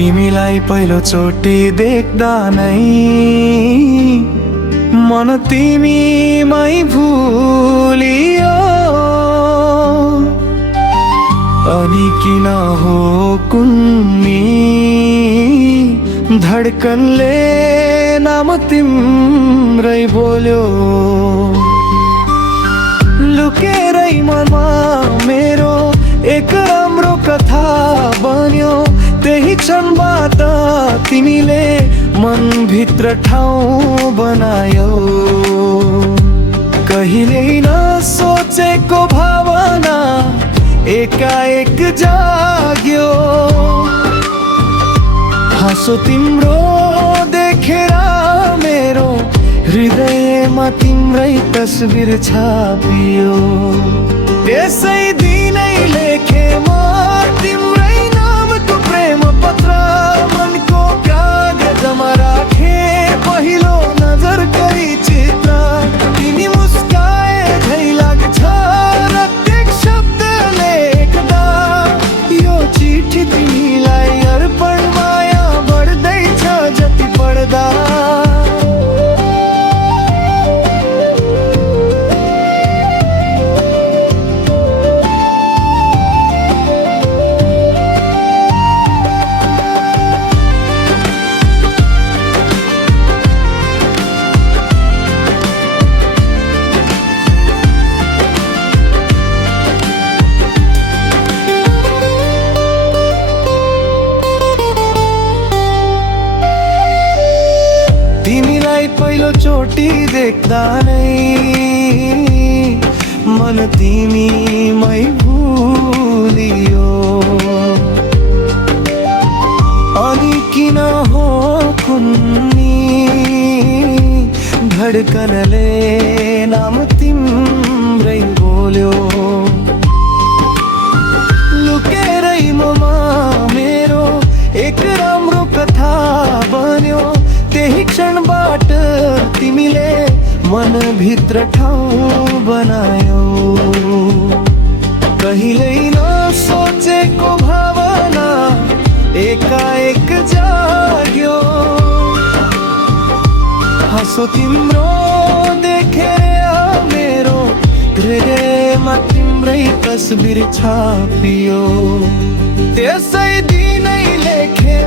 तिमीलाई पहिलोचोटि देख्दा नै मन तिमीमै भुलियो। अनि किन हो कुन्नी धडकनले नाम तिम्रै बोल्यो। लुकेरै मनमा मेरो एक राम्रो कथा बन्यो। त्यही क्षणबाट तिमीले मनभित्र ठाउँ बनायो। कहिल्यै नसोचेको भावना एकाएक जाग्यो। हाँसो तिम्रो देखेर मेरो हृदयमा तिम्रै तस्बिर छापियो। त्यसै दिनै लेखे म तिम्रै नामको प्रेम पत्र मनको कागजमा राखे। पहिलो नजर गरी चित्र तिमी मुस्काए झै लाग्छ प्रत्येक शब्द लेख्दा। यो चिठी तिमीलाई अर्पण माया बढ्दैछ जति पढ्दा। तिमीलाई पहिलोचोटि देख्दा नै मन तिमीमै भुलियो। अनि किन हो कुन्नी धडकनले नाम तिम्रै बोल्यो। लुकेरै ममा मेरो एक राम्रो कथा बन्यो। त्यही क्षणबाट तिमीले मनभित्र ठाउँ बनायो। कहिल्यै नसोचेको भावना एकाएक जाग्यो। हाँसो तिम्रो देखेर मेरो हृदयमा तिम्रै तस्बिर छापियो। त्यसै दिनै लेखे